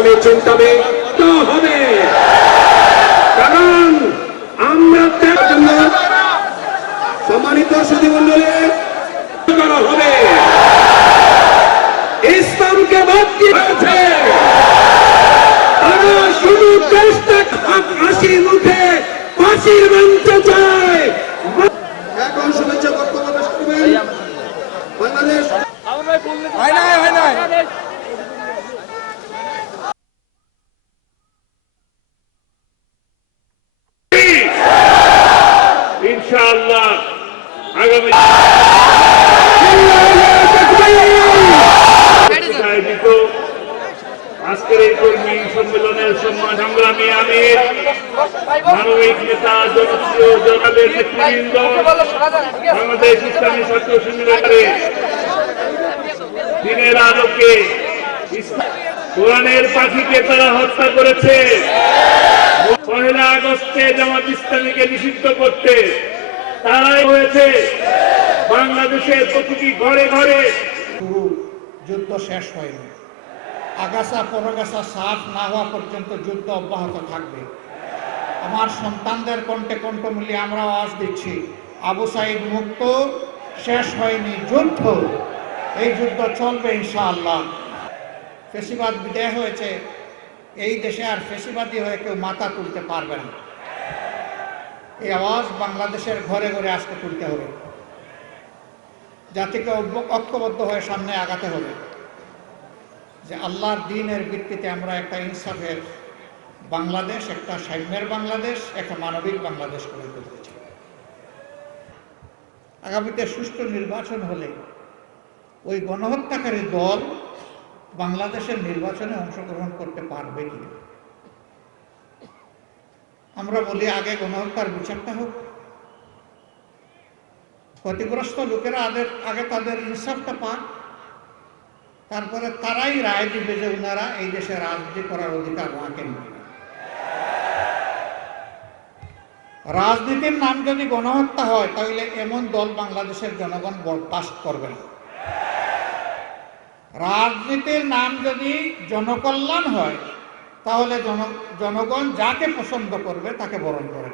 ইসলামী চিন্তাবে তো হবে, কারণ আমরা জন্য সম্মানিত সুধীমণ্ডলী করা হবে। ইসলামকে বাদ দিয়ে হয়েছে, তারা শুধু দেশটা হাসি মুখে ফাঁসির মঞ্চে চায়। এখন শুভেচ্ছা বক্তব্য পেশ করবেন বাংলাদেশ। ইনশাআল্লাহ আগামী আজকের এই কর্মী সম্মেলনের সম্মান সংগ্রামী আমির, মানবিক নেতা, জনপ্রিয় জনাবের নেতৃবৃন্দ, বাংলাদেশ ইসলামী ছাত্র শিবিরের দিনের আলোকে কোরআনের পাখিকে তারা হত্যা করেছে। 1 আগস্টে জামাত ইসলামীকে নিষিদ্ধ করতে তারাই হয়েছে বাংলাদেশের প্রতিটি ঘরে ঘরে। যুদ্ধ শেষ হয়নি, আগাছা পরগাছা সাফ না হওয়া পর্যন্ত যুদ্ধ অব্যাহত থাকবে। আমার সন্তানদের কণ্ঠে কণ্ঠ মিলিয়ে আমরা আওয়াজ দিচ্ছি, আবু সাইদ মুক্ত, শেষ হয়নি যুদ্ধ, এই যুদ্ধ চলবে ইনশাআল্লাহ। ফেসিবাদ বিদায় হয়েছে, এই দেশে আর ফেসিবাদী হয়ে কেউ মাথা তুলতে পারবে না। এই আওয়াজ বাংলাদেশের ঘরে ঘরে আজকে তুলতে হবে, জাতিকে ঐক্যবদ্ধ হয়ে সামনে আগাতে হবে যে আল্লাহর দ্বীনের ভিত্তিতে আমরা একটা ইনসাফের বাংলাদেশ, একটা সাম্যের বাংলাদেশ, একটা মানবিক বাংলাদেশ করে তুলতে চাই। আগামীতে সুষ্ঠু নির্বাচন হলে ওই গণহত্যাকারী দল বাংলাদেশের নির্বাচনে অংশগ্রহণ করতে পারবে কি? আমরা বলি আগে গণহত্যার বিচারটা হোক, ক্ষতিগ্রস্ত লোকেরা আগে তাদের ইনসাফটা পাক, তারপরে তারাই রায় দিবে যে ওনারা এই দেশে রাজনীতি করার অধিকার রাখেন। রাজনীতির নাম যদি গণহত্যা হয় তাহলে এমন দল বাংলাদেশের জনগণ বরদাস্ত করবে না। রাজনীতির নাম যদি জনকল্যাণ হয় তাহলে জনগণ যাকে পছন্দ করবে তাকে বরণ করে।